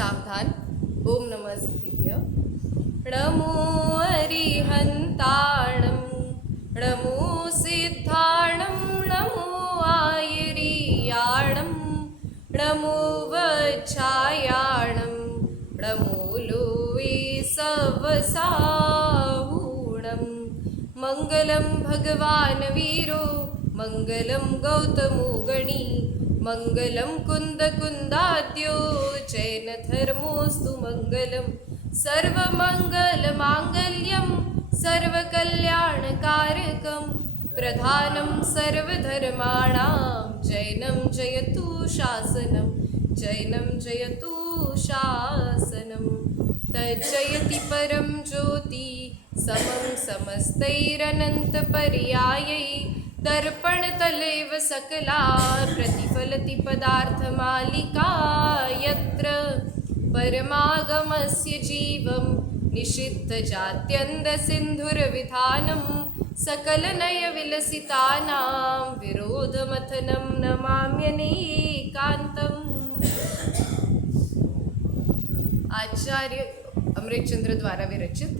सावधान। ओम नमः सिद्धिभ्य। नमो अरिहन्ताणं, नमो सिद्धाणं, नमो आयरीयाणं, नमो वच्छायाणं, नमो लोवे सवसाहूणं। मंगलं भगवान् वीरो, मंगलं गौतमो गणी, मंगलं कुन्दकुन्दाद्यो जैनधर्मोऽस्तु मंगलं। सर्वमङ्गलमाङ्गल्यं सर्वकल्याणकारकं, प्रधानं सर्वधर्माणां जैनं जयतु शासनं, जैनं जयतु शासनं। तज्जयति परं ज्योति समं समस्तैरनन्तपर्यायै, दर्पणतलेव सकला प्रतिफलति पदार्थमालिका। यत्र परमागमस्य जीवं निषिद्धजात्यन्धसिन्धुरविधानं, सकलनयविलसितानां विरोधमथनं नमाम्यनेकान्तम्। आचार्य अमृतचंद्र द्वारा विरचित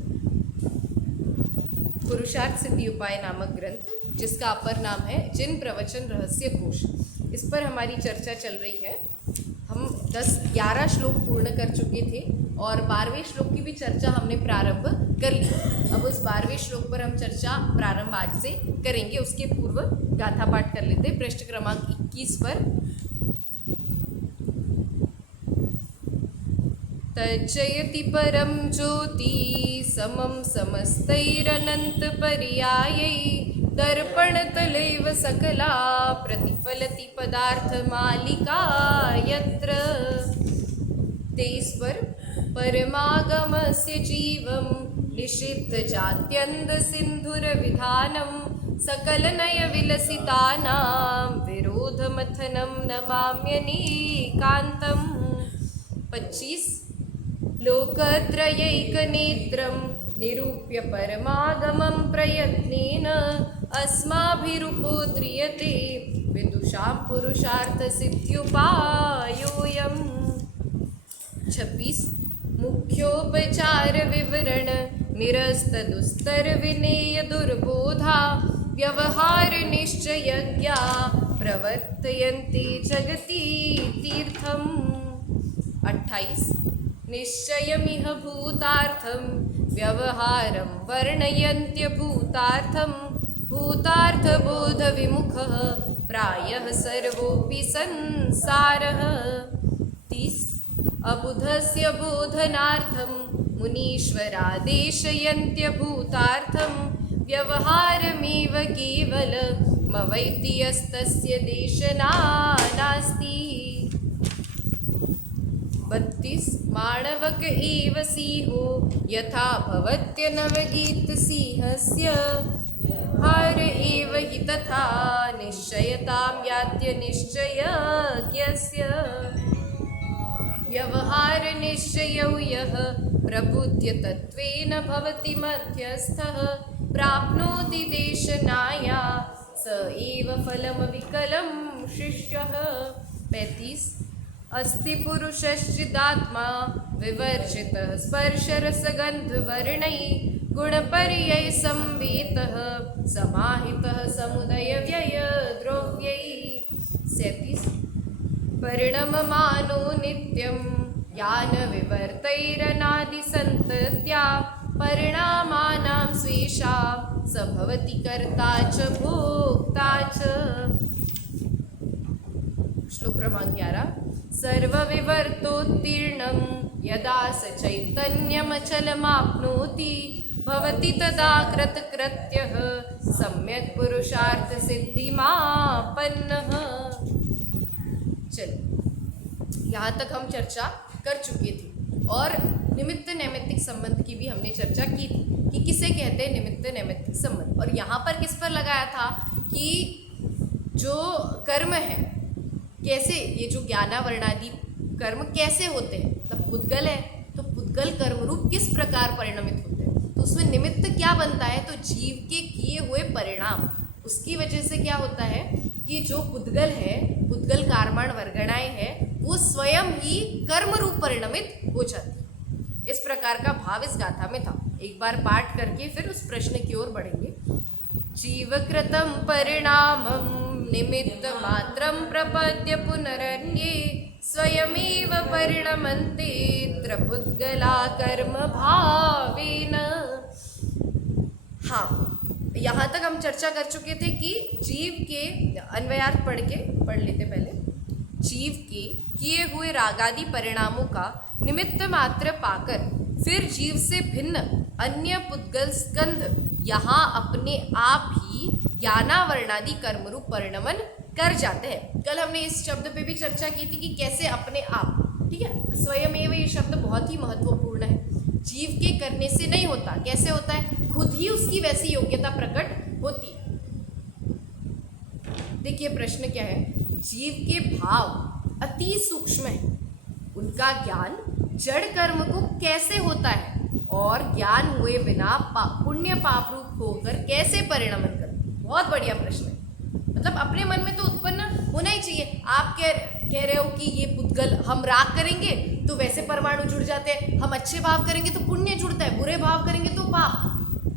पुरुषार्थ सिद्धि उपाय नामक ग्रंथ, जिसका अपर नाम है जिन प्रवचन रहस्य कोश, इस पर हमारी चर्चा चल रही है। हम 11 श्लोक पूर्ण कर चुके थे और 12वें श्लोक की भी चर्चा हमने प्रारंभ कर ली। अब उस 12वें श्लोक पर हम चर्चा प्रारंभ आज से करेंगे। उसके पूर्व गाथा पाठ कर लेते। पृष्ठ क्रमांक 21 पर तज्जयति परं ज्योति समं समस्तैरनन्तपर्यायै, दर्पणतलैव सकला प्रतिफलति पदार्थमालिका। यत्र 23 पर परमागमस्य जीवं निषिद्धजात्यन्धसिन्धुरविधानं, सकलनयविलसितानां विरोधमथनं नमाम्यनेकान्तम्। 25 लोकत्रयैकनेत्रं निरूप्य परमागमं प्रयत्नेन, अस्माभिरुपोद्रियते विदुषां पुरुषार्थसिद्ध्युपायोऽयम्। 26 मुख्योपचार विवरण निरस्तदुस्तर विनेय दुर्बोधा, व्यवहार निश्चयज्ञा प्रवर्तयन्ते जगति तीर्थम्। 28 निश्चयमिह भूतार्थं व्यवहारं वर्णयन्त्यभूतार्थं, भूतार्थबोधविमुखः प्रायः सर्वोऽपि संसारः। 30 अबुधस्य बोधनार्थं मुनीश्वरादेशयन्त्यभूतार्थं, व्यवहारमेव केवलमवैति यस्तस्य देशना नास्ति। 32 माणवक एव सिंहो यथा भवत्यनवगीतसिंहस्य, हार एव हि तथा निश्चयतां यात्यनिश्चयज्ञस्य। व्यवहारनिश्चयौ यः प्रबुद्ध्य तत्त्वेन भवति मध्यस्थः, प्राप्नोति देशनाया स एव फलमविकलं शिष्यः। 35 अस्ति पुरुषश्चिदात्मा विवर्जितः स्पर्शरसगन्धवर्णैः, गुणपर्यय संवेतः समाहितः समुदयव्ययद्रव्यैः। 37 परिणममानो नित्यं यानविवर्तैरनादिसन्तत्या, परिणामानां स्वेषां स भवति कर्ता च भोक्ता च। श्लोक क्रमांक 11 सर्वविवर्तोत्तीर्णं यदा स चैतन्यमचलमाप्नोति, भवति तदा कृतकृत्यः सम्यक् पुरुषार्थसिद्धिमापन्नः। चलिए, यहाँ तक हम चर्चा कर चुके थे और निमित्त नैमित्तिक संबंध की भी हमने चर्चा की थी कि किसे कहते हैं निमित्त नैमित्तिक संबंध। और यहाँ पर किस पर लगाया था कि जो कर्म है, कैसे ये जो ज्ञानावर्णादि कर्म कैसे होते हैं, मतलब पुद्गल है तो पुद्गल कर्म रूप किस प्रकार परिणमित होते हैं, तो उसमें निमित्त क्या बनता है, तो जीव के किए हुए परिणाम, उसकी वजह से क्या होता है कि जो पुद्गल है, पुद्गल कार्माण वर्गणाएं है, वो स्वयं ही कर्म रूप परिणमित हो जाती है। इस प्रकार का भाव इस गाथा में था। एक बार पाठ करके फिर उस प्रश्न की ओर बढ़ेंगे। जीवकृतं परिणामं निमित्तमात्रं प्रपद्य पुनरन्ये स्वयमेव परिणमन्ते त्रपुद्गला कर्म भावेन। हाँ, यहाँ तक हम चर्चा कर चुके थे कि जीव के अन्वयार्थ पढ़ लेते पहले। जीव के किए हुए रागादि परिणामों का निमित्त मात्र पाकर फिर जीव से भिन्न अन्य पुद्गल स्कंध यहाँ अपने आप ही ज्ञानावरणादि कर्मरूप परिणमन कर जाते हैं। कल हमने इस शब्द पे भी चर्चा की थी कि कैसे अपने आप, ठीक है, स्वयमेव ये शब्द बहुत ही महत्वपूर्ण है। जीव के करने से नहीं होता, कैसे होता है? खुद ही उसकी वैसी योग्यता प्रकट होती है। देखिए प्रश्न क्या है। जीव के भाव अति सूक्ष्म है, उनका ज्ञान जड़ कर्म को कैसे होता है और ज्ञान हुए बिना पुण्य पाप रूप होकर कैसे परिणमन करता है। बहुत बढ़िया प्रश्न है। मतलब अपने मन में तो उत्पन्न होना ही चाहिए। आप कह रहे हो कि ये पुद्गल, हम राग करेंगे तो वैसे परमाणु जुड़ जाते हैं, हम अच्छे भाव करेंगे तो पुण्य जुड़ता है, बुरे भाव करेंगे तो पाप।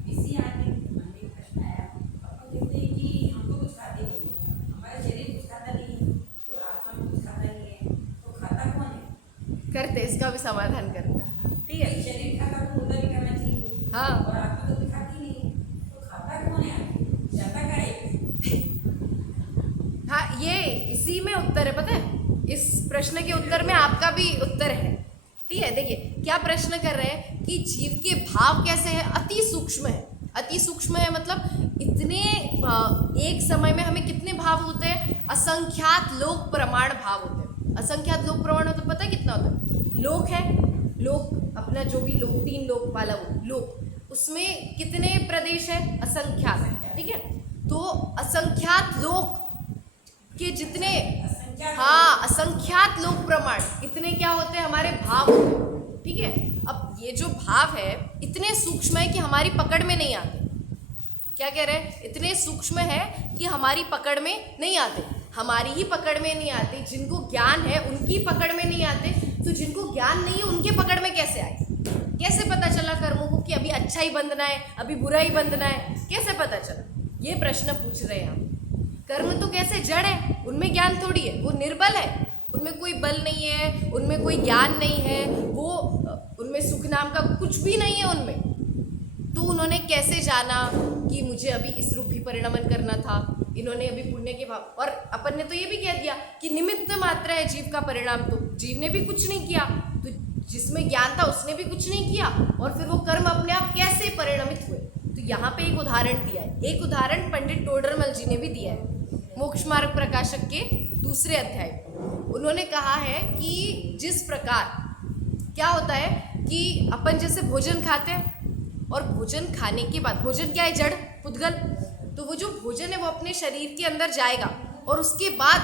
इसी आगे मन में प्रश्न आया, अपन देखते हैं कि हम तो कुछ खाते नहीं, हमारा शरीर कुछ खाता नहीं है और आत्मा भी कुछ खाता नहीं है, तो खाता कौन है? करते, इसका भी समाधान करते हैं, ठीक है। शरीर खाता तो मुर्दा भी करना चाहिए, हाँ, और आत्मा तो खाती नहीं है, तो खाता कौन है? जाता का है? हाँ, ये इसी में उत्तर है, पता है। इस प्रश्न के उत्तर में आपका भी उत्तर है, ठीक है। देखिए क्या प्रश्न कर रहे हैं कि जीव के भाव कैसे है, अति सूक्ष्म है। अति सूक्ष्म है मतलब इतने एक समय में हमें कितने भाव होते हैं? असंख्यात लोक प्रमाण भाव होते हैं। असंख्यात लोक प्रमाण मतलब पता है कितना होता है? लोक है, लोक अपना जो भी लोक, 3 लोक वाला वो लोक, उसमें कितने प्रदेश है? असंख्यात, ठीक है। तो असंख्यात लोक के जितने, हाँ, असंख्यात लोक प्रमाण, इतने क्या होते हैं? हमारे भाव होते हैं, ठीक है। अब ये जो भाव है इतने सूक्ष्म है कि हमारी पकड़ में नहीं आते। क्या कह रहे हैं? इतने सूक्ष्म है कि हमारी पकड़ में नहीं आते। हमारी ही पकड़ में नहीं आते, जिनको ज्ञान है उनकी पकड़ में नहीं आते, तो जिनको ज्ञान नहीं है उनके पकड़ में कैसे आए? कैसे पता चला कर्मों को कि अभी अच्छा ही बंधना है, अभी बुरा ही बंधना है? कैसे पता चला? ये प्रश्न पूछ रहे हैं हम। कर्म तो कैसे जड़ है, उनमें ज्ञान थोड़ी है, वो निर्बल है, उनमें कोई बल नहीं है, उनमें कोई ज्ञान नहीं है, वो उनमें सुख नाम का कुछ भी नहीं है उनमें। तो उन्होंने कैसे जाना कि मुझे अभी इस रूप ही परिणमन करना था? इन्होंने अभी पुण्य के भाव, और अपन ने तो ये भी कह दिया कि निमित्त मात्र है जीव का परिणाम, तो जीव ने भी कुछ नहीं किया, तो जिसमें ज्ञान था उसने भी कुछ नहीं किया, और फिर वो कर्म अपने आप कैसे परिणमित हुए? तो यहाँ पे एक उदाहरण दिया है। एक उदाहरण पंडित टोडरमल जी ने भी दिया है मोक्ष मार्ग प्रकाशक के 2 अध्याय। उन्होंने कहा है कि जिस प्रकार क्या होता है कि अपन जैसे भोजन खाते हैं, और भोजन खाने के बाद, भोजन क्या है? जड़, पुद्गल। तो वो जो भोजन है वो अपने शरीर के अंदर जाएगा, और उसके बाद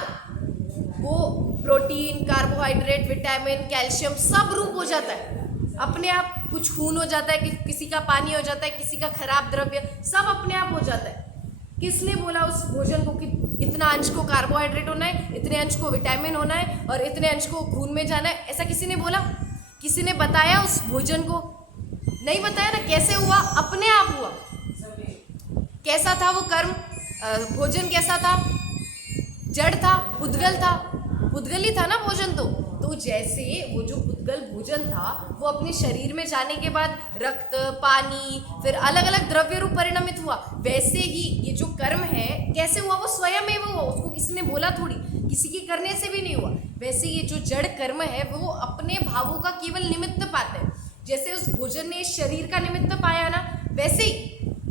वो प्रोटीन, कार्बोहाइड्रेट, विटामिन, कैल्शियम सब रूप हो जाता है अपने आप। कुछ खून हो जाता है, किसी का पानी हो जाता है, किसी का खराब द्रव्य, सब अपने आप हो जाता है। किसने बोला उस भोजन को कि इतना अंश को कार्बोहाइड्रेट होना है, इतने अंश को विटामिन होना है, और इतने अंश को खून में जाना है? ऐसा किसी ने बोला? किसी ने बताया उस भोजन को? नहीं बताया ना। कैसे हुआ? अपने आप हुआ। कैसा था वो कर्म? भोजन कैसा था? जड़ था, पुद्गल था, पुद्गल ही था ना भोजन। तो जैसे वो जो पुद्गल भोजन था वो अपने शरीर में जाने के बाद रक्त, पानी, फिर अलग अलग द्रव्य रूप परिणमित हुआ, वैसे ही ये जो कर्म है कैसे हुआ? वो स्वयं एवं हुआ, उसको किसी ने बोला थोड़ी, किसी के करने से भी नहीं हुआ। वैसे ये जो जड़ कर्म है वो अपने भावों का केवल निमित्त पाते हैं। जैसे उस भोजन ने शरीर का निमित्त पाया ना, वैसे ही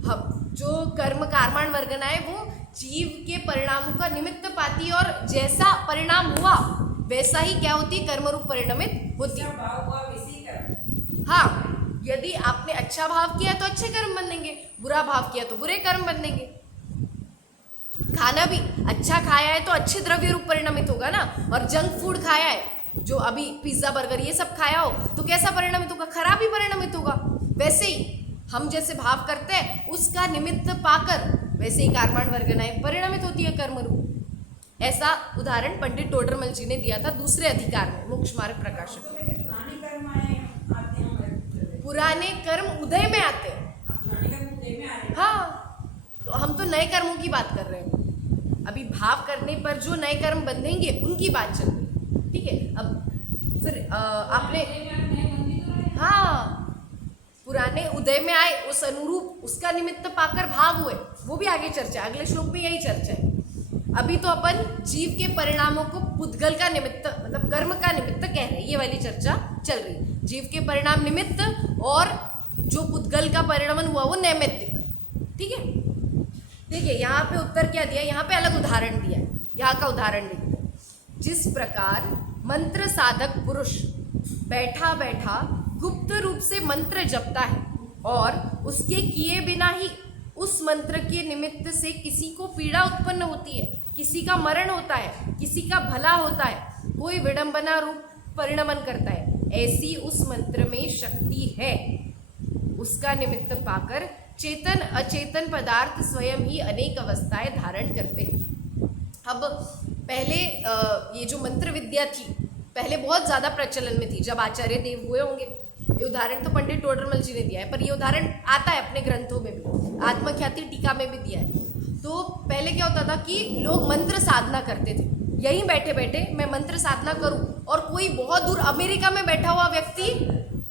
हम जो कर्म कर्माण वर्गना है वो जीव के परिणामों का निमित्त पाती है, और जैसा परिणाम हुआ वैसा ही क्या होती है? कर्म रूप परिणमित होती है। हाँ, यदि आपने अच्छा भाव किया तो अच्छे कर्म बनेंगे, बुरा भाव किया तो बुरे कर्म बनेंगे। खाना भी अच्छा खाया है तो अच्छे द्रव्य रूप परिणमित होगा ना, और जंक फूड खाया है, जो अभी पिज्जा बर्गर ये सब खाया हो, तो कैसा परिणमित होगा? खराब ही परिणमित होगा। वैसे ही हम जैसे भाव करते हैं उसका निमित्त पाकर वैसे ही कर्माण वर्गनाएं परिणमित होती है कर्म रूप। ऐसा उदाहरण पंडित टोडरमल जी ने दिया था दूसरे अधिकार में, मोक्ष मार्ग प्रकाशन। तो लेकिन पुराने कर्म आते हैं हमारे पुत्र में। पुराने कर्म उदय में आते हैं। अब पुराने कर्म उदय में आ रहे हैं। हाँ, तो हम तो नए कर्मों की बात कर रहे हैं। अभी भाव करने पर जो नए कर्म बंधेंगे उनकी बात चल रही है, ठीक है। अब फिर आपने, हाँ, पुराने उदय में आए, उस अनुरूप उसका निमित्त पाकर भाव हुए, वो भी आगे चर्चा, अगले श्लोक में यही चर्चा है। अभी तो अपन जीव के परिणामों को पुद्गल का निमित्त मतलब कर्म का निमित्त कह रहे हैं, ये वाली चर्चा चल रही है। जीव के परिणाम निमित्त और जो पुद्गल का परिणामन हुआ वो नैमित्तिक, ठीक है। देखिए यहाँ पे उत्तर क्या दिया, यहाँ पे अलग उदाहरण दिया है, यहाँ का उदाहरण देखते हैं। जिस प्रकार मंत्र साधक पुरुष बैठा बैठा गुप्त रूप से मंत्र जपता है और उसके किए बिना ही उस मंत्र के निमित्त से किसी को पीड़ा उत्पन्न होती है, किसी का मरण होता है, किसी का भला होता है, कोई विडंबना रूप परिणमन करता है, ऐसी उस मंत्र में शक्ति है। उसका निमित्त पाकर चेतन अचेतन पदार्थ स्वयं ही अनेक अवस्थाएं धारण करते हैं। अब पहले ये जो मंत्र विद्या थी पहले बहुत ज़्यादा प्रचलन में थी जब आचार्य देव हुए होंगे। ये उदाहरण तो पंडित टोडरमल जी ने दिया है, पर ये उदाहरण आता है अपने ग्रंथों में भी, आत्मख्याति टीका में भी दिया है। तो पहले क्या होता था कि लोग मंत्र साधना करते थे, यहीं बैठे बैठे मैं मंत्र साधना करूं और कोई बहुत दूर अमेरिका में बैठा हुआ व्यक्ति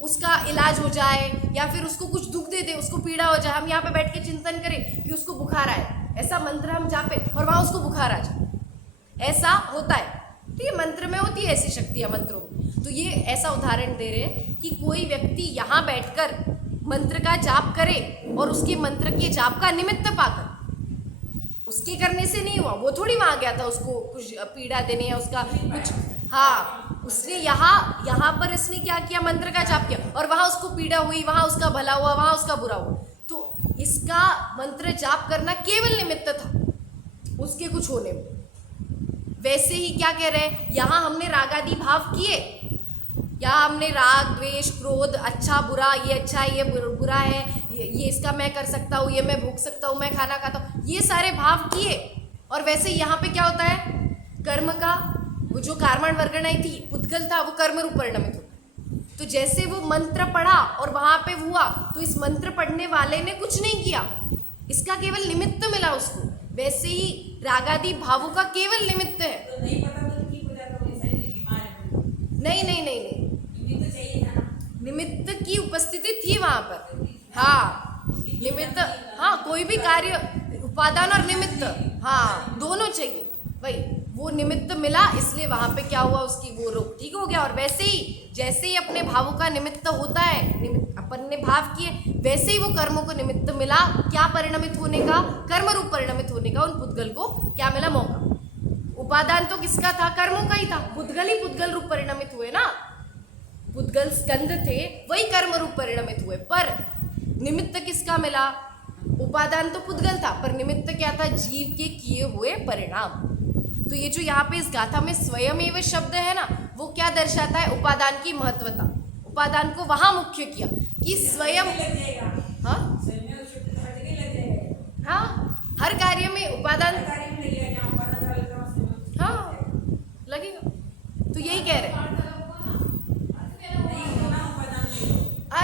उसका इलाज हो जाए या फिर उसको कुछ दुख दे दे, उसको पीड़ा हो जाए, हम यहाँ पे बैठ के चिंतन करें कि उसको बुखार आए, ऐसा मंत्र हम जापे और वहाँ उसको बुखार आ जाए, ऐसा होता है। ठीक है, मंत्र में होती है ऐसी शक्तियाँ मंत्रों में। तो ये ऐसा उदाहरण दे रहे हैं कि कोई व्यक्ति यहाँ बैठकर मंत्र का जाप करे और उसके मंत्र के जाप का निमित्त पाकर, उसके करने से नहीं हुआ, वो थोड़ी वहाँ गया था उसको कुछ पीड़ा देने या उसका कुछ, हाँ, उसने यहाँ पर इसने क्या किया, मंत्र का जाप किया और वहाँ उसको पीड़ा हुई, वहाँ उसका भला हुआ, वहाँ उसका बुरा हुआ। तो इसका मंत्र जाप करना केवल निमित्त था उसके कुछ होने में। वैसे ही क्या कह रहे हैं, यहाँ हमने रागादि भाव किए, यहाँ हमने राग द्वेष क्रोध, अच्छा बुरा, ये अच्छा है ये बुरा है, ये इसका मैं कर सकता हूँ, ये मैं भूख सकता हूँ, मैं खाना खाता हूँ, ये सारे भाव किए। और वैसे यहाँ पे क्या होता है, कर्म का वो जो कार्मण वर्गणाएं थी, पुद्गल था, वो कर्म रूप परिणमित होता है। तो जैसे वो मंत्र पढ़ा और वहाँ पे हुआ, तो इस मंत्र पढ़ने वाले ने कुछ नहीं किया, इसका केवल निमित्त मिला उसको। वैसे ही रागादि भावों का केवल निमित्त है। तो नहीं पता तो ठीक हो जाता है, शरीर बीमार है। नहीं नहीं नहीं नहीं, निमित्त तो चाहिए था ना। निमित्त की उपस्थिति थी वहां पर। हाँ, निमित्त, हाँ, कोई भी कार्य उपादान और निमित्त, हाँ, दोनों चाहिए। भाई वो निमित्त मिला, इसलिए वहां पे क्या हुआ, उसकी वो रोग ठीक हो गया। और वैसे ही जैसे ही अपने भावों का निमित्त होता है, अपन ने भाव किए, वैसे ही वो कर्मों को निमित्त मिला, क्या परिणमित होने का, कर्म रूप परिणमित होने का। उन पुद्गल को क्या मिला, मौका। उपादान तो किसका था, कर्मों का ही था, पुद्गल ही पुद्गल रूप परिणमित हुए ना, पुद्गल स्कंद थे, वही कर्म रूप परिणमित हुए। पर निमित्त किसका मिला, उपादान तो पुद्गल था, पर निमित्त क्या था, जीव के किए हुए परिणाम। तो ये जो यहाँ पे इस गाथा में स्वयं एवं शब्द है ना, वो क्या दर्शाता है, उपादान की महत्वता। उपादान को वहां मुख्य किया कि स्वयं, हाँ हाँ, हर कार्य में उपादान, हाँ, लगेगा। तो यही कह रहे हैं,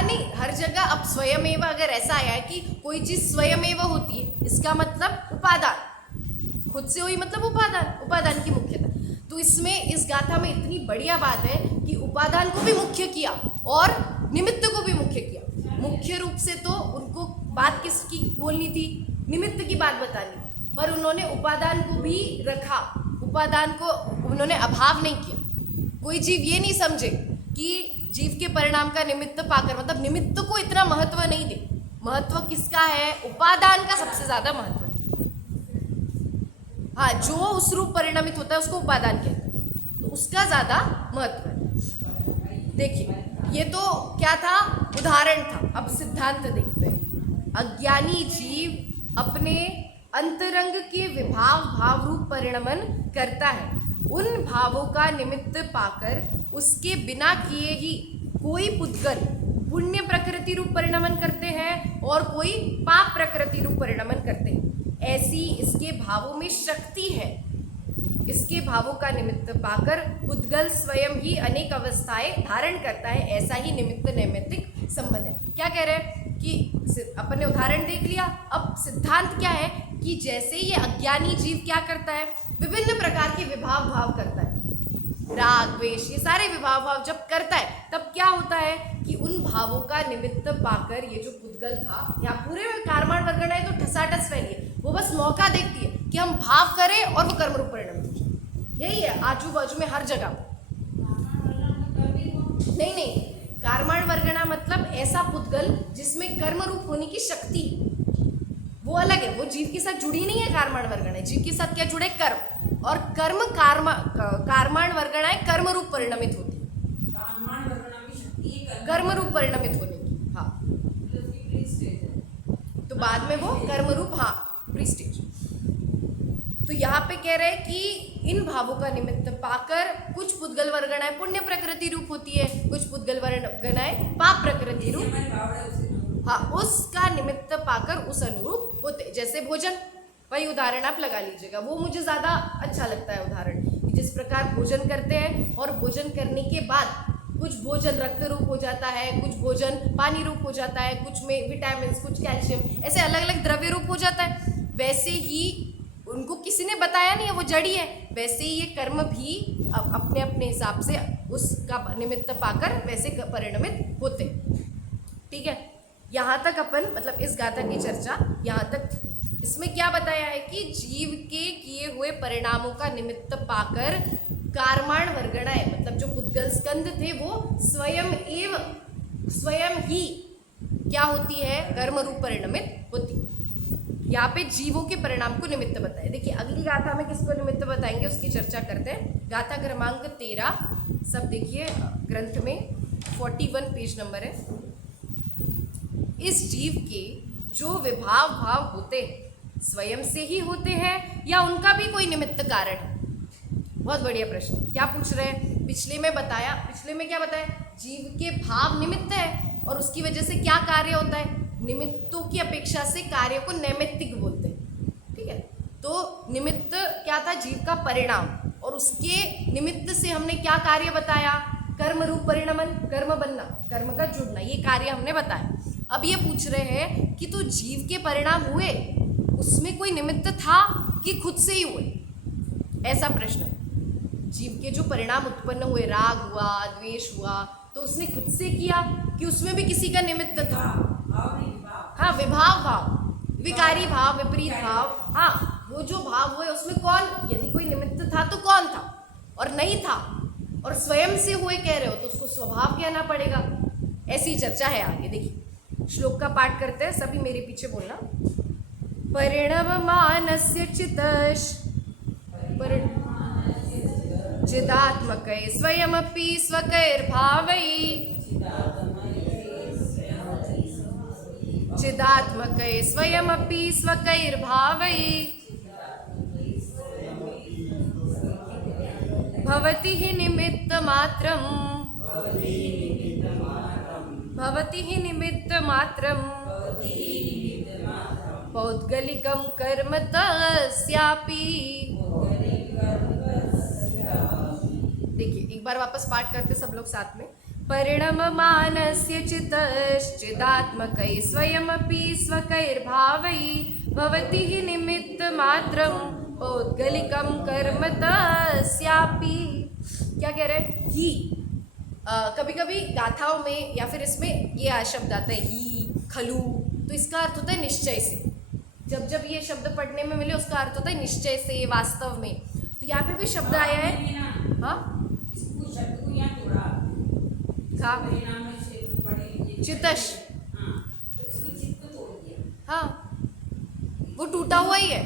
नहीं, हर जगह अब स्वयमेव अगर ऐसा आया है कि कोई चीज स्वयमेव होती है, इसका मतलब उपादान, खुद से हुई मतलब उपादान, उपादान की मुख्यता। तो इसमें इस गाथा में इतनी बढ़िया बात है कि उपादान को भी मुख्य किया और निमित्त को भी मुख्य किया। मुख्य रूप से तो उनको बात किसकी बोलनी थी, निमित्त की बात बतानी थी, पर उन्होंने उपादान को भी रखा, उपादान को उन्होंने अभाव नहीं किया। कोई जीव ये नहीं समझे कि जीव के परिणाम का निमित्त पाकर, मतलब निमित्त को इतना महत्व नहीं दे। महत्व किसका है, उपादान का सबसे ज्यादा महत्व है। हाँ, जो उस रूप परिणमित होता है उसको उपादान कहते हैं, तो उसका ज्यादा महत्व है। देखिए, ये तो क्या था, उदाहरण था। अब सिद्धांत देखते हैं। अज्ञानी जीव अपने अंतरंग के विभाव भाव रूप परिणमन करता है। उन भावों का निमित्त पाकर उसके बिना किए ही कोई पुद्गल पुण्य प्रकृति रूप परिणमन करते हैं और कोई पाप प्रकृति रूप परिणमन करते हैं। ऐसी इसके भावों में शक्ति है। इसके भावों का निमित्त पाकर पुद्गल स्वयं ही अनेक अवस्थाएं धारण करता है, ऐसा ही निमित्त नैमित्तिक संबंध है। क्या कह रहे हैं कि अपन ने उदाहरण देख लिया, अब सिद्धांत क्या है कि जैसे ये अज्ञानी जीव क्या करता है, विभिन्न प्रकार के विभाव भाव करता है, राग द्वेष ये सारे विभाव भाव जब करता है तब क्या होता है कि उन भावों का निमित्त पाकर ये जो पुद्गल था, यहाँ पूरे में कारमाण वर्गणाएं तो ठसाठस फैली है, वो बस मौका देखती है कि हम भाव करें और वो कर्म रूप परिणमित हो जाए। यही है आजू बाजू में हर जगह। नहीं, कारमाण वर्गणा मतलब ऐसा पुद्गल जिसमें कर्म रूप होने की शक्ति है, वो अलग है, वो जीव के साथ जुड़ी नहीं है। कारमाण वर्गणाएं जीव के साथ क्या जुड़े, कर्म, और कर्म कारमाण वर्गणाएं कर्म रूप परिणमित होती है, कर्म रूप परिणमित होने की। हाँ, तो बाद में वो कर्म रूप, हाँ प्रीस्टेज। तो यहाँ पे कह रहे हैं कि इन भावों का निमित्त पाकर कुछ पुद्गल वर्गणाएं पुण्य प्रकृति रूप होती है, कुछ पुद्गल वर्गणाएं पाप प्रकृति रूप, हाँ उसका निमित्त पाकर उस अनुरूप होते। जैसे भोजन, वही उदाहरण आप लगा लीजिएगा, वो मुझे ज़्यादा अच्छा लगता है उदाहरण, कि जिस प्रकार भोजन करते हैं और भोजन करने के बाद कुछ भोजन रक्त रूप हो जाता है, कुछ भोजन पानी रूप हो जाता है, कुछ में विटामिन, कुछ कैल्शियम, ऐसे अलग अलग द्रव्य रूप हो जाता है। वैसे ही उनको किसी ने बताया नहीं है, वो जड़ी है, वैसे ही ये कर्म भी अपने अपने हिसाब से उसका निमित्त पाकर वैसे परिणमित होते। ठीक है, यहाँ तक अपन मतलब इस गाथा की चर्चा यहाँ तक। इसमें क्या बताया है कि जीव के किए हुए परिणामों का निमित्त पाकर कारमाण वर्गणाएं मतलब जो पुद्गल स्कंद थे वो स्वयं ही क्या होती है, कर्म रूप परिणमित होती। यहाँ पे जीवों के परिणाम को निमित्त बताया। देखिए अगली गाथा में किसको निमित्त बताएंगे उसकी चर्चा करते हैं। गाथा क्रमांक 13, सब देखिए ग्रंथ में 41 पेज नंबर है। इस जीव के जो विभाव भाव होते हैं स्वयं से ही होते हैं या उनका भी कोई निमित्त कारण है? बहुत बढ़िया प्रश्न। क्या पूछ रहे हैं? पिछले में क्या बताया, जीव के भाव निमित्त है और उसकी वजह से क्या कार्य होता है, निमित्तों की अपेक्षा से कार्य को नैमित्तिक बोलते हैं। ठीक है, तो निमित्त क्या था, जीव का परिणाम, और उसके निमित्त से हमने क्या कार्य बताया, कर्म रूप परिणमन, कर्म बनना, कर्म का जुड़ना, ये कार्य हमने बताया। अब ये पूछ रहे हैं कि तो जीव के परिणाम हुए, उसमें कोई निमित्त था कि खुद से ही हुए, ऐसा प्रश्न है। जीव के जो परिणाम उत्पन्न हुए, राग हुआ, द्वेष हुआ, तो उसने खुद से किया कि उसमें भी किसी का निमित्त था? हाँ, विभाव भाव, विकारी भाव, विपरीत भाव, हाँ वो जो भाव हुए उसमें कौन, यदि कोई निमित्त था तो कौन था, और नहीं था और स्वयं से हुए कह रहे हो तो उसको स्वभाव कहना पड़ेगा। ऐसी चर्चा है आगे। देखिए श्लोक का पाठ करते हैं, सभी मेरे पीछे बोलना। परिणममानस्य चितश चिदात्मकै स्वयमपि स्वकैर्भावै चिदात्मकै स्वयमपि स्वकैर्भावै भवति हि निमित्तमात्रम् पौद्गलिकं कर्म तस्यापि। देखिए एक बार वापस पाठ करते सब लोग साथ में। परिणममानस्य चित्तश्चिदात्मकै स्वयमपि स्वकैर्भावै भवति हि निमित्तमात्रं पौद्गलिकं कर्म तस्यापि। क्या कह रहे हैं? ही। कभी कभी गाथाओं में या फिर इसमें ये शब्द आता है ही, खलु, तो इसका अर्थ होता है निश्चय से। जब जब ये शब्द पढ़ने में मिले उसका अर्थ होता है निश्चय से, वास्तव में। तो यहाँ पे भी शब्द आया है, हाँ चितश, हाँ वो टूटा हुआ ही है,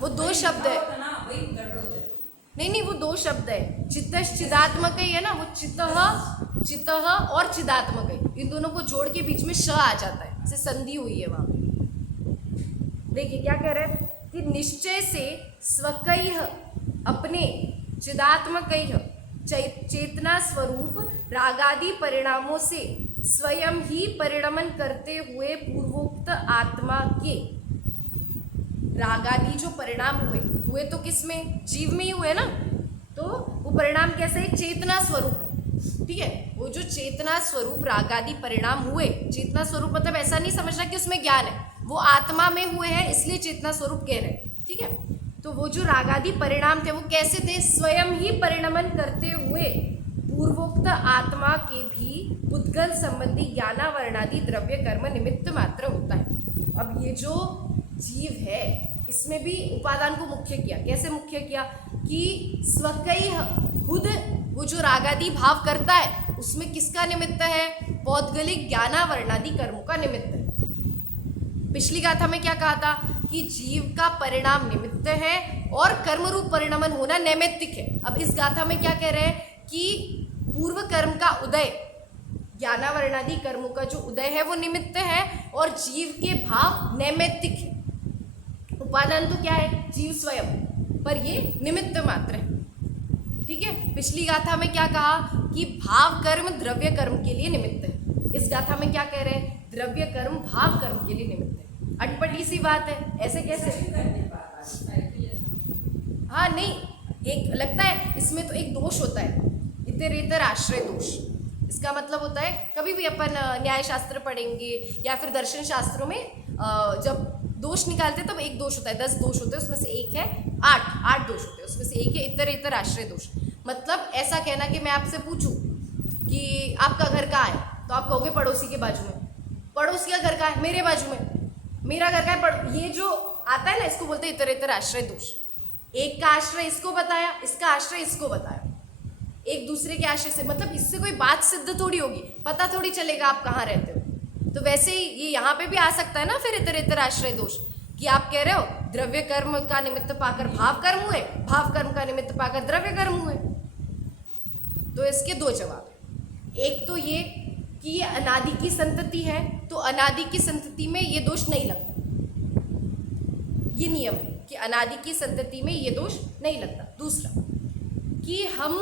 वो दो शब्द है। नहीं, वो दो शब्द है, चितश चिदात्मक ही है ना, वो चितः और चिदात्मक है, इन दोनों को जोड़ के बीच में श आ जाता है, इसे संधि हुई है वहां। देखिए क्या कह रहे हैं कि निश्चय से स्वकैः, अपने, चिदात्मकैः, चेतना स्वरूप रागादि परिणामों से स्वयं ही परिणमन करते हुए पूर्वोक्त आत्मा के रागादि जो परिणाम हुए हुए तो किस में, जीव में ही हुए ना, तो वो परिणाम कैसे, एक चेतना स्वरूप है, ठीक है। वो जो चेतना स्वरूप रागादि परिणाम हुए, चेतना स्वरूप मतलब ऐसा नहीं समझना कि उसमें ज्ञान है, वो आत्मा में हुए हैं इसलिए चेतना स्वरूप कह रहे हैं, ठीक है। तो वो जो रागादि परिणाम थे वो कैसे थे, स्वयं ही परिणमन करते हुए पूर्वोक्त आत्मा के भी उद्गल संबंधी ज्ञानावरणादि द्रव्य कर्म निमित्त मात्र होता है। अब ये जो जीव है इसमें भी उपादान को मुख्य किया, कैसे मुख्य किया कि स्वकई खुद वो जो रागादि भाव करता है उसमें किसका निमित्त है, पौद्गलिक ज्ञानावरणादि कर्मों का निमित्त है। पिछली गाथा में क्या कहा था कि जीव का परिणाम निमित्त है और कर्म रूप परिणमन होना नैमित्तिक है। अब इस गाथा में क्या कह रहे हैं कि पूर्व कर्म का उदय, ज्ञानावरणादि कर्मों का जो उदय है वो निमित्त है और जीव के भाव नैमित्तिक है। उपादान तो क्या है, जीव स्वयं, पर ये निमित्त मात्र है, ठीक है। पिछली गाथा में क्या कहा कि भाव कर्म द्रव्य कर्म के लिए निमित्त है, इस गाथा में क्या कह रहे हैं, द्रव्य कर्म भाव कर्म के लिए निमित्त है। अटपटी सी बात है, ऐसे कैसे, हाँ नहीं, एक लगता है इसमें तो एक दोष होता है, इतरेतर आश्रय दोष। इसका मतलब होता है कभी भी अपन न्याय शास्त्र पढ़ेंगे या फिर दर्शन शास्त्रों में जब दोष निकालते हैं तब एक दोष होता है, 10 दोष होते हैं उसमें से एक है 8 दोष होते हैं उसमें से एक है इतरेतर आश्रय दोष। मतलब ऐसा कहना कि मैं आपसे पूछूं कि आपका घर कहाँ है तो आप कहोगे पड़ोसी के बाजू में, पड़ोसी का घर कहाँ है, मेरे बाजू में, मेरा घर कहाँ है, ये जो आता है ना इसको बोलते हैं इतरेतर आश्रय दोष। एक का आश्रय इसको बताया, इसका आश्रय इसको बताया, एक दूसरे के आश्रय से, मतलब इससे कोई बात सिद्ध थोड़ी होगी, पता थोड़ी चलेगा आप कहाँ रहते हो। तो वैसे ही ये यहाँ पे भी आ सकता है ना फिर इतरेतर आश्रय दोष, कि आप कह रहे हो द्रव्य कर्म का निमित्त पाकर भाव कर्म हुए, भाव कर्म का निमित्त पाकर द्रव्य कर्म हुए। तो इसके दो जवाब है, एक तो ये कि ये अनादि की संतति है, तो अनादि की संतति में ये दोष नहीं लगता, ये नियम है कि अनादि की संतति में ये दोष नहीं लगता। दूसरा कि हम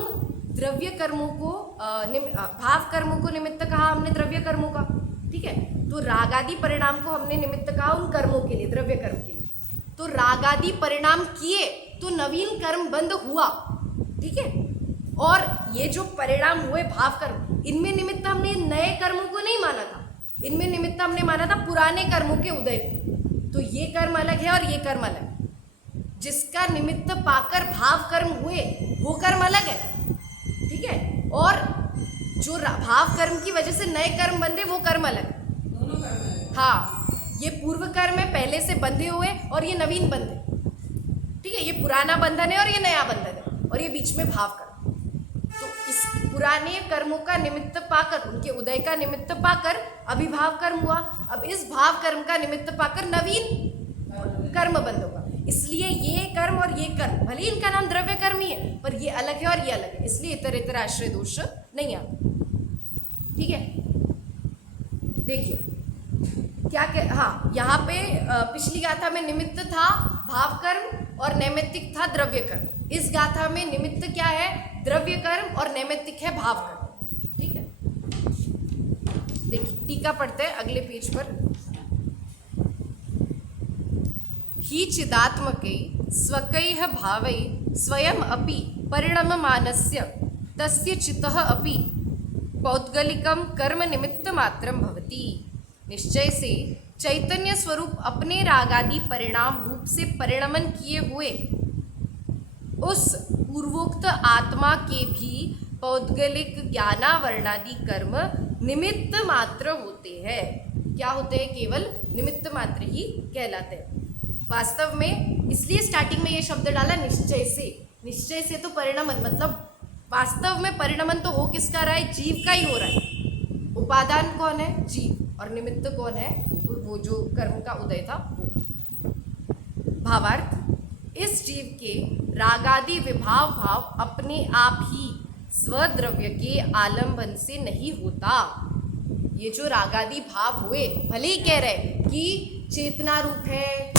द्रव्य कर्मों को भाव कर्मों को निमित्त कहा हमने द्रव्य कर्मों का, ठीक है, तो रागादि परिणाम को हमने निमित्त कहा उन कर्मों के लिए, द्रव्य कर्म के लिए। तो रागादि परिणाम किए तो नवीन कर्म बंद हुआ, ठीक है, और ये जो परिणाम हुए भाव कर्म, इनमें निमित्त हमने नए कर्मों को नहीं माना था, इनमें निमित्त हमने माना था पुराने कर्मों के उदय को। तो ये कर्म अलग है और ये कर्म अलग है, जिसका निमित्त पाकर भाव कर्म हुए वो कर्म अलग है, ठीक है, और जो भाव कर्म की वजह से नए कर्म बंधे वो कर्म अलग है, दोनों कर्म अलग। हाँ, ये पूर्व कर्म है पहले से बंधे हुए और ये नवीन बंधे, ठीक है, ये पुराना बंधन है और ये नया बंधन है और ये बीच में भाव कर्म। तो इस पुराने कर्मों का निमित्त पाकर, उनके उदय का निमित्त पाकर अभिभाव कर्म हुआ, अब इस भाव कर्म का निमित्त पाकर नवीन कर्म बंध होगा। इसलिए ये कर्म और ये कर्म, भले इनका नाम द्रव्य कर्म ही है पर ये अलग है और ये अलग है, इसलिए इतरेतर आश्रय दोष नहीं आता, ठीक है। देखिए क्या हाँ, यहाँ पे पिछली गाथा में निमित्त था भाव कर्म और नैमित्तिक था द्रव्य कर्म, इस गाथा में निमित्त क्या है, द्रव्य कर्म और नैमित्तिक है भाव कर्म, ठीक है। देखिए टीका पढ़ते हैं अगले पेज पर। ही चिदात्मकै स्वकैः भावै स्वयं अपि परिणममानस्य तस्य चित्तः अपि पौद्गलिकं कर्म निमित्त मात्रं भवति। निश्चय से चैतन्य स्वरूप अपने रागादि परिणाम रूप से परिणमन किए हुए उस पूर्वोक्त आत्मा के भी पौद्गलिक ज्ञानावरणादि कर्म निमित्त मात्र होते हैं। क्या होते हैं, केवल निमित्त मात्र ही कहलाते हैं। वास्तव में इसलिए स्टार्टिंग में ये शब्द डाला निश्चय से, निश्चय से तो परिणमन, मतलब वास्तव में परिणमन तो हो किसका रहा है, जीव का ही हो रहा है। उपादान कौन है, जीव, और निमित्त कौन है, वो जो कर्म का उदय था वो। भावार्थ, इस जीव के रागादि विभाव भाव अपने आप ही स्वद्रव्य के आलंबन से नहीं होता। ये जो रागादि भाव हुए, भले ही कह रहे कि चेतना रूप है,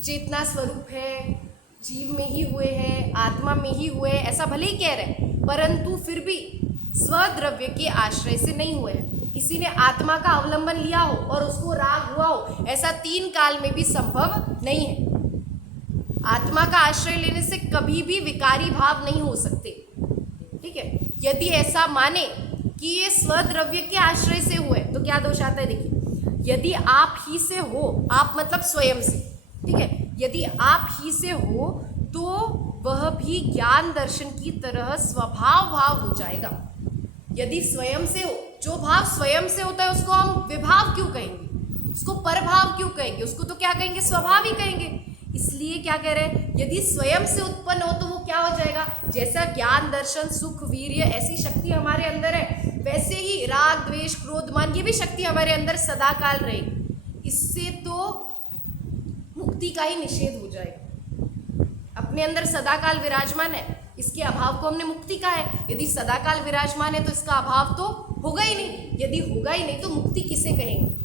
चेतना स्वरूप है, जीव में ही हुए हैं, आत्मा में ही हुए, ऐसा भले ही कह रहे हैं, परंतु फिर भी स्वद्रव्य के आश्रय से नहीं हुए हैं। किसी ने आत्मा का अवलंबन लिया हो और उसको राग हुआ हो, ऐसा 3 काल में भी संभव नहीं है। आत्मा का आश्रय लेने से कभी भी विकारी भाव नहीं हो सकते। ठीक है, यदि ऐसा माने कि ये स्वद्रव्य के आश्रय से हुए तो क्या दोष आता है? देखिए, यदि आप ही से हो, आप मतलब स्वयं से, ठीक है, यदि आप ही से हो तो वह भी ज्ञान दर्शन की तरह स्वभाव भाव हो जाएगा। यदि स्वयं से हो, जो भाव स्वयं से होता है उसको हम विभाव क्यों कहेंगे, उसको परभाव क्यों कहेंगे, उसको तो क्या कहेंगे? स्वभाव ही कहेंगे। इसलिए क्या कह रहे हैं, यदि स्वयं से उत्पन्न हो तो वो क्या हो जाएगा? जैसा ज्ञान दर्शन सुख वीर्य ऐसी शक्ति हमारे अंदर है, वैसे ही राग द्वेष क्रोध मान ये भी शक्ति हमारे अंदर सदा काल रहेगी। इससे तो मुक्ति का ही निषेध हो जाएगा। अपने अंदर सदाकाल विराजमान है, इसके अभाव को हमने मुक्ति कहा है। यदि सदाकाल विराजमान है तो इसका अभाव तो होगा ही नहीं। यदि होगा ही नहीं तो मुक्ति किसे कहेंगे?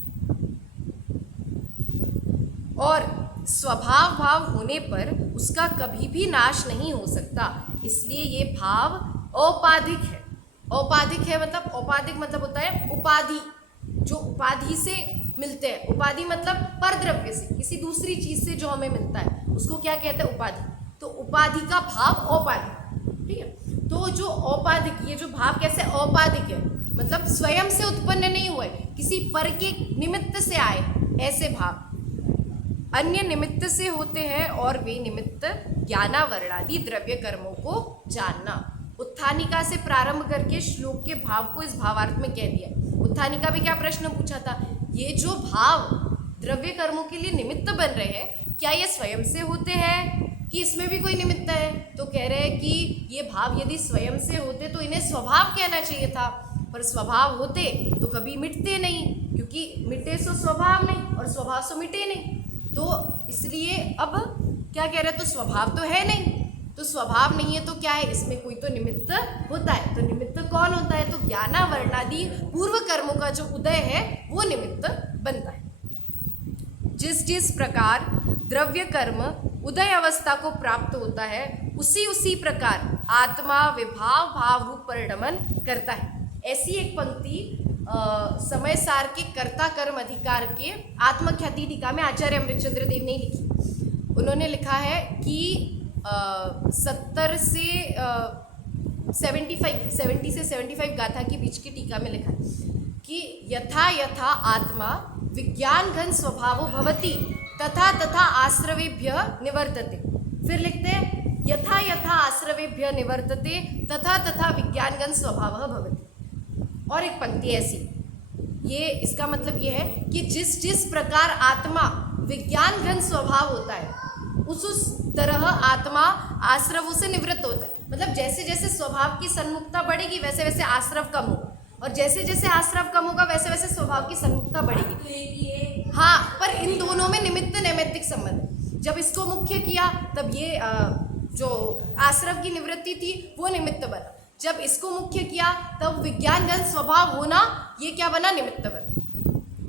और स्वभाव भाव होने पर उसका कभी भी नाश नहीं हो सकता। इसलिए ये भाव औपाधिक है। औपाधिक है मतलब, औपाधिक मतलब होता है उपाधि, जो उपाधि से मिलते हैं। उपाधि मतलब परद्रव्य से, किसी दूसरी चीज से जो हमें मिलता है उसको क्या कहते हैं? उपाधि। तो उपाधि का भाव औपाधिक। ठीक है, तो जो औपाधिक, ये जो भाव कैसे औपाधिक है, मतलब स्वयं से उत्पन्न नहीं हुए, किसी पर के निमित्त से आए, ऐसे भाव अन्य निमित्त से होते हैं और वे निमित्त ज्ञानावरणादि द्रव्य कर्मों को जानना। उत्थानिका से प्रारंभ करके श्लोक के भाव को इस भावार्थ में कह दिया। उत्थानिका भी क्या प्रश्न पूछा था? ये जो भाव द्रव्य कर्मों के लिए निमित्त बन रहे हैं, क्या ये स्वयं से होते हैं कि इसमें भी कोई निमित्त है? तो कह रहे हैं कि ये भाव यदि स्वयं से होते तो इन्हें स्वभाव कहना चाहिए था, पर स्वभाव होते तो कभी मिटते नहीं, क्योंकि मिटे सो स्वभाव नहीं और स्वभाव सो मिटे नहीं। तो इसलिए अब क्या कह रहे हैं? तो स्वभाव तो है नहीं, तो स्वभाव नहीं है तो क्या है? इसमें कोई तो निमित्त होता है। तो निमित्त कौन होता है? तो ज्ञानावरणादि पूर्व कर्मों का जो उदय है वो निमित्त बनता है। जिस जिस प्रकार द्रव्य कर्म उदय अवस्था को प्राप्त होता है, उसी उसी प्रकार आत्मा विभाव भाव रूप परिणमन करता है। ऐसी एक पंक्ति समय सार के कर्ता कर्म अधिकार के आत्मख्याति टीका में आचार्य अमृतचंद्र देव ने लिखी। उन्होंने लिखा है कि 70 से 75 गाथा के बीच की टीका में लिखा है कि यथा यथा आत्मा विज्ञान घन स्वभावो भवति तथा तथा आश्रवेभ्य निवर्तते। फिर लिखते हैं यथा यथा आश्रवेभ्य निवर्तते तथा तथा विज्ञान घन स्वभावः भवति। और एक पंक्ति ऐसी, ये इसका मतलब ये है कि जिस जिस प्रकार आत्मा विज्ञान घन स्वभाव होता है, उस तरह आत्मा आश्रवों से निवृत्त होता है। मतलब जैसे जैसे स्वभाव की सन्मुखता बढ़ेगी वैसे वैसे आश्रव कम होगा, और जैसे जैसे आश्रव कम होगा वैसे वैसे स्वभाव की सन्मुखता बढ़ेगी। हाँ, पर इन दोनों में निमित्त नैमित्तिक संबंध है। जब इसको मुख्य किया तब ये जो आश्रव की निवृत्ति थी वो निमित्त बना, जब इसको मुख्य किया तब विज्ञान घन स्वभाव होना ये क्या बना? निमित्त बना।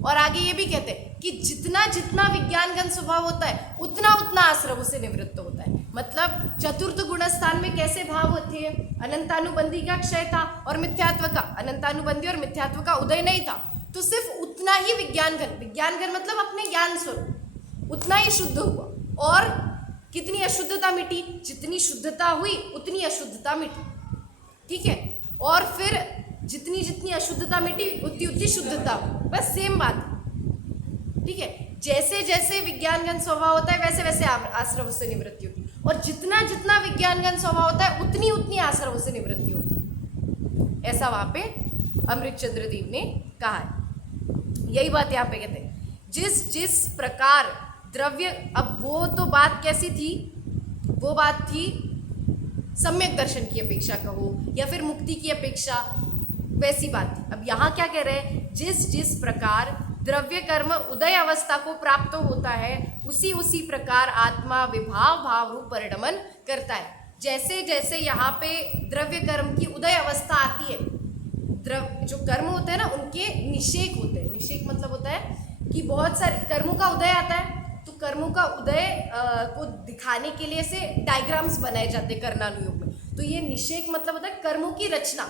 और आगे ये भी कहते हैं कि जितना जितना विज्ञान घन स्वभाव होता है उतना उतना आश्रव से निवृत्त होता है। मतलब चतुर्थ गुण स्थान में कैसे भाव होते हैं? अनंतानुबंधी का क्षय था और मिथ्यात्व का, अनंतानुबंधी और मिथ्यात्व का उदय नहीं था, तो सिर्फ उतना ही विज्ञान घन मतलब अपने ज्ञान स्वरूप उतना ही शुद्ध हुआ। और कितनी अशुद्धता मिटी? जितनी शुद्धता हुई उतनी अशुद्धता मिटी। ठीक है, और फिर जितनी जितनी अशुद्धता मिटी उतनी उतनी शुद्धता, बस सेम बात। ठीक है, जैसे जैसे विज्ञान घन स्वभाव होता है वैसे वैसे आश्रव से निवृत्ति होती है, और जितना जितना विज्ञान घन स्वभाव होता है उतनी उतनी आश्रव से निवृत्ति होती है। ऐसा वहां पे अमृतचंद्र देव ने कहा है। यही बात यहाँ पे कहते हैं, जिस जिस प्रकार द्रव्य, अब वो तो बात कैसी थी? वो बात थी सम्यक दर्शन की अपेक्षा कहो या फिर मुक्ति की अपेक्षा, वैसी बात थी। अब यहाँ क्या कह रहे हैं? जिस जिस प्रकार द्रव्य कर्म उदय अवस्था को प्राप्त होता है उसी उसी प्रकार आत्मा विभाव भाव रूप परिणमन करता है। जैसे जैसे यहाँ पे द्रव्य कर्म की उदय अवस्था आती है, जो कर्म होते हैं ना उनके निषेक होते हैं। निषेक मतलब होता है कि बहुत सारे कर्मों का उदय आता है, तो कर्मों का उदय को दिखाने के लिए से डायग्राम्स बनाए जाते हैं कर्णानुयोग में। तो ये निषेक मतलब होता है कर्मों की रचना।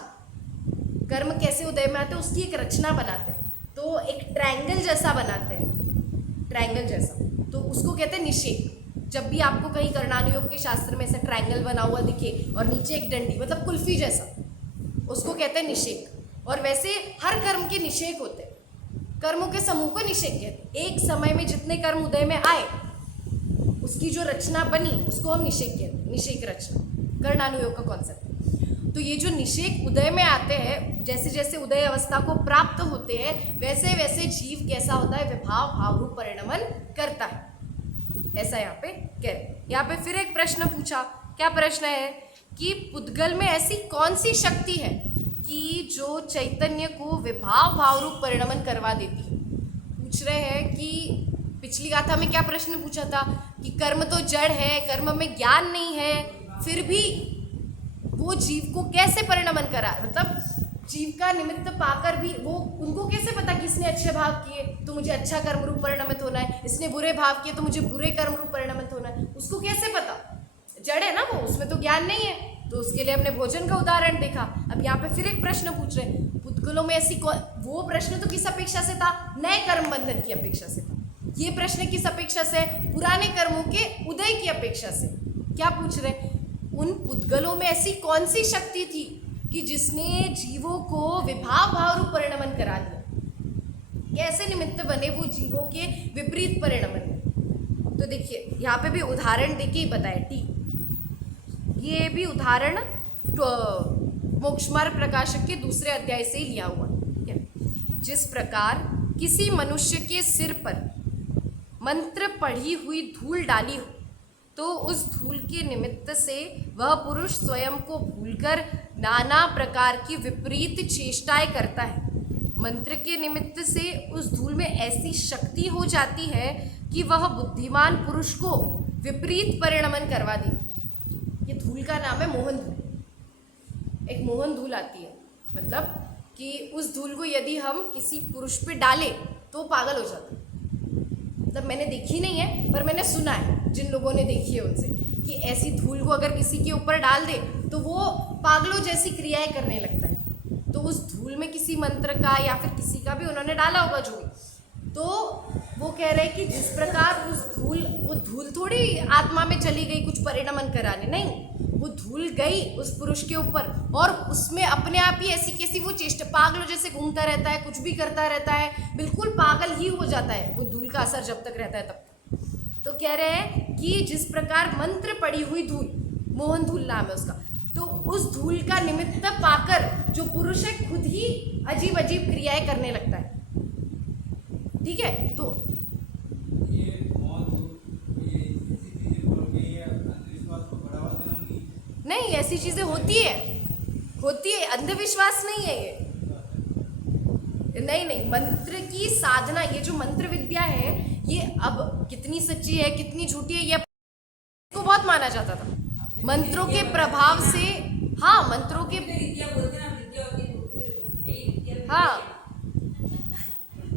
कर्म कैसे उदय में आते हैं उसकी एक रचना बनाते हैं, तो एक ट्रायंगल जैसा बनाते हैं, ट्रायंगल जैसा, तो उसको कहते हैं निषेक। जब भी आपको कहीं कर्णानुयोग के शास्त्र में ऐसा ट्रायंगल बना हुआ दिखे और नीचे एक डंडी, मतलब कुल्फी जैसा, उसको कहते हैं निषेक। और वैसे हर कर्म के निषेक होते हैं, कर्मों के समूह को निषेक कहते हैं। एक समय में जितने कर्म उदय में आए उसकी जो रचना बनी उसको हम निषेक कहते हैं, निषेक रचना, कर्णानुयोग का कॉन्सेप्ट। तो ये जो निषेक उदय में आते हैं, जैसे जैसे उदय अवस्था को प्राप्त होते हैं वैसे वैसे जीव कैसा होता है, विभाव भाव रूप परिणमन करता है, ऐसा यहाँ पे कह रहे हैं। यहाँ पे फिर एक प्रश्न पूछा, क्या प्रश्न है कि पुद्गल में ऐसी कौन सी शक्ति है कि जो चैतन्य को विभाव भाव रूप परिणमन करवा देती है। पूछ रहे हैं कि पिछली गाथा में क्या प्रश्न पूछा था कि कर्म तो जड़ है, कर्म में ज्ञान नहीं है, फिर भी वो जीव को कैसे परिणमन करा, मतलब जीव का निमित्त पाकर भी वो उनको कैसे पता कि इसने अच्छे भाव किए तो मुझे अच्छा कर्म रूप परिणमित होना है, इसने बुरे भाव किए तो मुझे बुरे कर्म रूप परिणमित होना है, उसको कैसे पता, जड़ है ना वो, उसमें तो ज्ञान नहीं है। तो उसके लिए हमने भोजन का उदाहरण देखा। अब यहाँ पे फिर एक प्रश्न पूछ रहे हैं, पुद्गलों में ऐसी वो प्रश्न तो किस अपेक्षा से था, नए कर्म बंधन की अपेक्षा से था। ये प्रश्न किस अपेक्षा से, पुराने कर्मों के उदय की अपेक्षा से। क्या पूछ रहे हैं, उन पुद्गलों में ऐसी कौन सी शक्ति थी कि जिसने जीवों को विभाव भाव रूप परिणमन करा दिया, कैसे निमित्त बने वो जीवों के विपरीत परिणमन। तो देखिए यहाँ पे भी उदाहरण देके ही बताए, ठीक, ये भी उदाहरण मोक्षमार्ग प्रकाशक के दूसरे अध्याय से ही लिया हुआ है। जिस प्रकार किसी मनुष्य के सिर पर मंत्र पढ़ी हुई धूल डाली हो तो उस धूल के निमित्त से वह पुरुष स्वयं को भूलकर नाना प्रकार की विपरीत चेष्टाएं करता है। मंत्र के निमित्त से उस धूल में ऐसी शक्ति हो जाती है कि वह बुद्धिमान पुरुष को विपरीत परिणमन करवा देती है। ये धूल का नाम है मोहन धूल। एक मोहन धूल आती है, मतलब कि उस धूल को यदि हम किसी पुरुष पे डालें तो वो पागल हो जाता है। मतलब मैंने देखी नहीं है पर मैंने सुना है, जिन लोगों ने देखी है उनसे, कि ऐसी धूल को अगर किसी के ऊपर डाल दे तो वो पागलों जैसी क्रियाएं करने लगता है। तो उस धूल में किसी मंत्र का या फिर किसी का भी उन्होंने डाला होगा जो भी, तो वो कह रहे हैं कि जिस प्रकार उस धूल, वो धूल थोड़ी आत्मा में चली गई कुछ परिणमन कराने, नहीं, वो धूल गई उस पुरुष के ऊपर और उसमें अपने आप ही ऐसी कैसी वो चेष्टा, पागलों जैसे घूमता रहता है, कुछ भी करता रहता है, बिल्कुल पागल ही हो जाता है वो धूल का असर जब तक रहता है तब तक। तो कह रहे हैं कि जिस प्रकार मंत्र पड़ी हुई धूल, मोहन धूल नाम है उसका, तो उस धूल का निमित्त पाकर जो पुरुष है खुद ही अजीब अजीब क्रियाएं करने लगता है। ठीक है, तो नहीं, ऐसी चीजें होती है, अंधविश्वास नहीं है ये। नहीं, मंत्र की साधना, ये जो मंत्र विद्या है ये अब कितनी सच्ची है कितनी झूठी है ये को बहुत माना जाता था। मंत्रों के प्रभाव से, हाँ, मंत्रों के, हाँ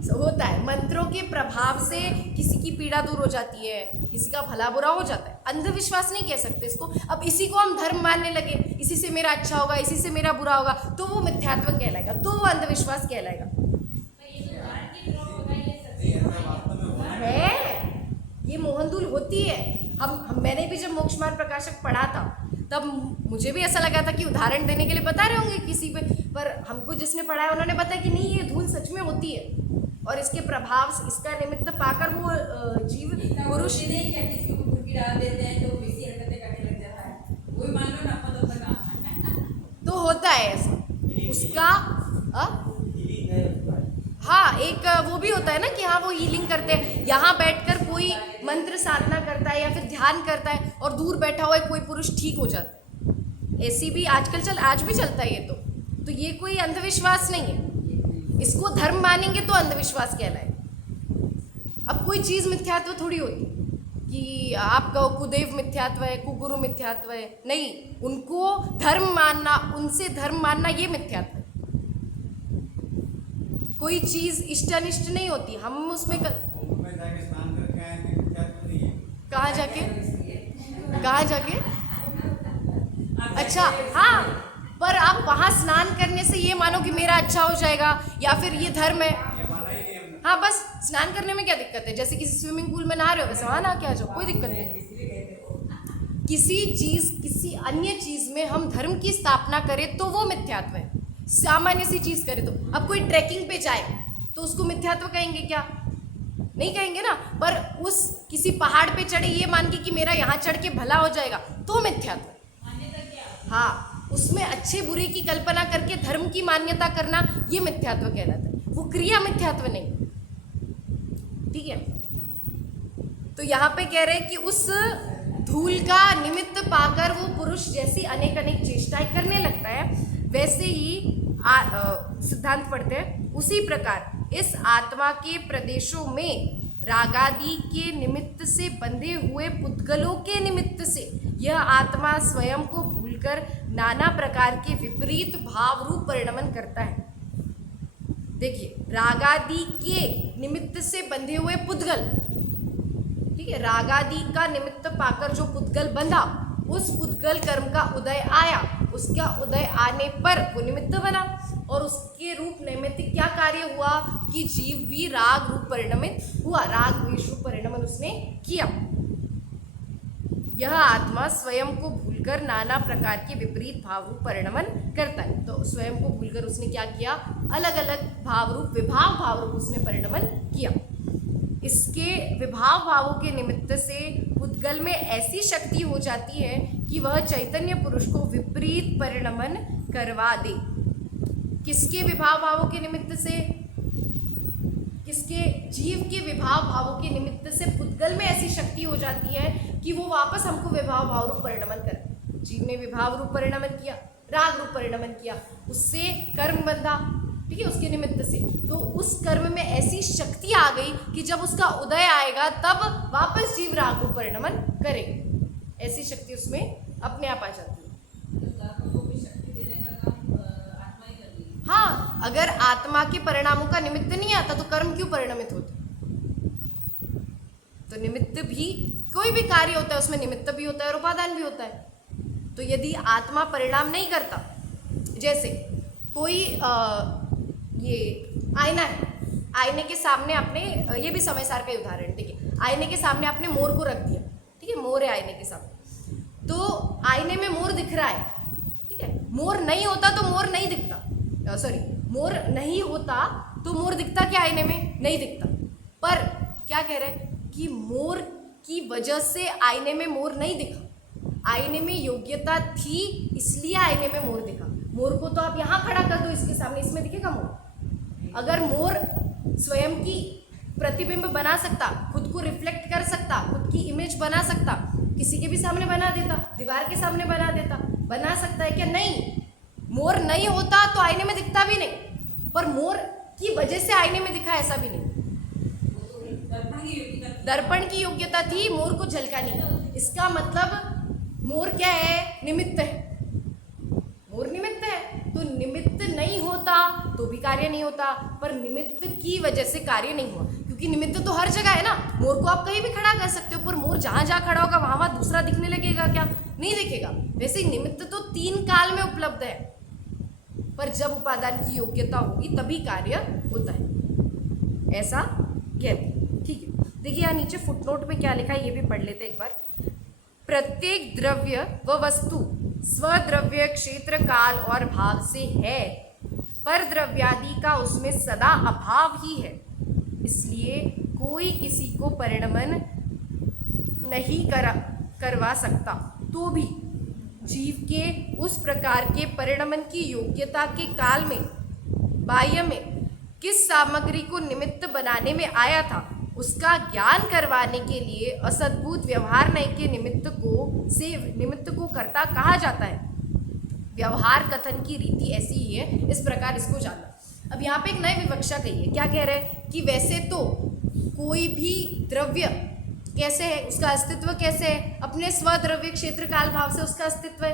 होता है, मंत्रों के प्रभाव से किसी की पीड़ा दूर हो जाती है, किसी का भला बुरा हो जाता है। अंधविश्वास नहीं कह सकते इसको। अब इसी को हम धर्म मानने लगे, इसी से मेरा अच्छा होगा, इसी से मेरा बुरा होगा, तो वो मिथ्यात्व कहलाएगा, तो वो अंधविश्वास कहलाएगा। है, ये मोहनधूल होती है। मैंने भी जब मोक्षमार्ग प्रकाशक पढ़ा था तब मुझे भी ऐसा लगा था कि उदाहरण देने के लिए बता रहे होंगे किसी पे, पर हमको जिसने पढ़ा है उन्होंने बताया कि नहीं, ये धूल सच में होती है और इसके प्रभाव से, इसका निमित्त पाकर वो जीव पुरुष नहीं क्या किसी को धूल डाल देते हैं तो वैसी हरकतें करने लग जाता है, वही मान लो ना मतलब तक तो होता है ऐसा उसका। हाँ, एक वो भी होता है ना कि हाँ वो हीलिंग करते हैं, यहाँ बैठकर कोई मंत्र साधना करता है या फिर ध्यान करता है और दूर बैठा हुआ कोई पुरुष ठीक हो जाता है। ऐसी भी आजकल आज भी चलता है ये तो ये कोई अंधविश्वास नहीं है, इसको धर्म मानेंगे तो अंधविश्वास कहलाएगा। अब कोई चीज़ मिथ्यात्व थोड़ी होती कि आप कहो कुदेव मिथ्यात्व है, कुगुरु मिथ्यात्व है, नहीं, उनको धर्म मानना, उनसे धर्म मानना ये मिथ्यात्व है। कोई चीज इष्ट अनिष्ट नहीं होती, हम उसमें कहाँ जाके अच्छा, हाँ, पर आप वहां स्नान करने से ये मानो कि मेरा अच्छा हो जाएगा या फिर ये धर्म है। हाँ बस स्नान करने में क्या दिक्कत है, जैसे किसी स्विमिंग पूल में नहा रहे हो वैसे वहाँ नहा के आ जाओ, कोई दिक्कत नहीं। किसी अन्य चीज में हम धर्म की स्थापना करें तो वो मिथ्यात्व है। सामान्य सी चीज करे तो, अब कोई ट्रैकिंग पे जाए तो उसको मिथ्यात्व कहेंगे क्या? नहीं कहेंगे ना। पर उस किसी पहाड़ पे चढ़े ये मान के कि मेरा यहाँ चढ़ के भला हो जाएगा तो मिथ्यात्व। हाँ, उसमें अच्छे बुरे की कल्पना करके धर्म की मान्यता करना ये मिथ्यात्व कहलाता है, वो क्रिया मिथ्यात्व नहीं। ठीक है, तो यहाँ पे कह रहे हैं कि उस धूल का निमित्त पाकर वो पुरुष जैसी अनेक अनेक चेष्टाएं करने लगता है, वैसे ही सिद्धांत पढ़ते हैं। उसी प्रकार इस आत्मा के प्रदेशों में रागादि के निमित्त से बंधे हुए पुद्गलों के निमित्त से यह आत्मा स्वयं को भूलकर नाना प्रकार के विपरीत भाव रूप परिणमन करता है। देखिए, रागादि के निमित्त से बंधे हुए पुद्गल, ठीक है, रागादि का निमित्त पाकर जो पुद्गल बंधा, उस पुद्गल कर्म का उदय आया, उसका उदय आने पर वो निमित्त बना और उसके रूप नैमित्तिक क्या कार्य हुआ कि जीव भी राग रूप परिणमित हुआ, राग द्वेष रूप परिणमन उसने किया। यह आत्मा स्वयं को भूलकर नाना प्रकार के विपरीत भाव रूप परिणमन करता है। तो स्वयं को भूलकर उसने क्या किया? अलग अलग भाव रूप, विभाव भाव रूप उसने परिणमन किया। इसके विभाव भावों के निमित्त से पुद्गल में ऐसी शक्ति हो जाती है कि वह चैतन्य पुरुष को विपरीत परिणमन करवा दे। किसके विभाव भावों के निमित्त से? किसके? जीव के विभाव भावों के निमित्त से पुद्गल में ऐसी शक्ति हो जाती है कि वो वापस हमको विभाव भाव रूप परिणमन करे। जीव ने विभाव रूप परिणमन किया, राग रूप परिणमन किया, उससे कर्म बंधा, ठीक है, उसके निमित्त से, तो उस कर्म में ऐसी शक्ति आ गई कि जब उसका उदय आएगा तब वापस जीव राग रूप परिणमन करेगा। ऐसी शक्ति उसमें अपने आप आ जाती है। हाँ, अगर आत्मा के परिणामों का निमित्त नहीं आता तो कर्म क्यों परिणमित होते? तो निमित्त भी, कोई भी कार्य होता है उसमें निमित्त भी होता है और उपादान भी होता है। तो यदि आत्मा परिणाम नहीं करता, जैसे कोई ये आईना है, आईने के सामने आपने, ये भी समय सार का ही उदाहरण, ठीक है, आईने के सामने आपने मोर को रख दिया, ठीक है, मोर है आईने के सामने, तो आईने में मोर दिख रहा है, ठीक है, मोर नहीं होता तो मोर नहीं दिखता, सॉरी, मोर नहीं होता तो मोर दिखता क्या आईने में? नहीं दिखता। पर क्या कह रहे हैं कि मोर की वजह से आईने में मोर नहीं दिखा, आईने में योग्यता थी इसलिए आईने में मोर दिखा। मोर को तो आप यहाँ खड़ा कर दो इसके सामने, इसमें दिखेगा मोर? अगर मोर स्वयं की प्रतिबिंब बना सकता, खुद को रिफ्लेक्ट कर सकता, खुद की इमेज बना सकता, किसी के भी सामने बना देता, दीवार के सामने बना देता, बना सकता है क्या? नहीं। मोर नहीं होता तो आईने में दिखता भी नहीं, पर मोर की वजह से आईने में दिखा ऐसा भी नहीं। दर्पण की योग्यता थी मोर को झलकाने की। इसका मतलब मोर क्या है? निमित्त है। मोर निमित्त है, तो निमित्त नहीं होता तो भी कार्य नहीं होता, पर निमित्त की वजह से कार्य नहीं हुआ, क्योंकि निमित्त तो हर जगह है ना। मोर को आप कहीं भी खड़ा कर सकते हो, पर मोर जहाँ जहाँ खड़ा होगा वहाँ वहाँ दूसरा दिखने लगेगा क्या? नहीं दिखेगा। वैसे निमित्त तो 3 काल में उपलब्ध है, पर जब उपादान की योग्यता होगी तभी कार्य होता है, ऐसा कहते हैं। ठीक है, देखिए यहाँ नीचे फुटनोट में क्या लिखा है ये भी पढ़ लेते हैं एक बार। प्रत्येक द्रव्य व वस्तु स्वद्रव्य क्षेत्र काल और भाव से है, पर द्रव्यादि का उसमें सदा अभाव ही है, इसलिए कोई किसी को परिणमन नहीं करवा सकता। तो भी जीव के उस प्रकार के परिणमन की योग्यता के काल में बाह्य में किस सामग्री को निमित्त बनाने में आया था, उसका ज्ञान करवाने के लिए असद्भुत व्यवहार नय के निमित्त को कर्ता कहा जाता है। व्यवहार कथन की रीति ऐसी ही है, इस प्रकार इसको जानना। अब यहाँ पे एक नई विवक्षा कही है। क्या कह रहे हैं कि वैसे तो कोई भी द्रव्य कैसे है, उसका अस्तित्व कैसे है? अपने स्वद्रव्य क्षेत्र काल भाव से उसका अस्तित्व है,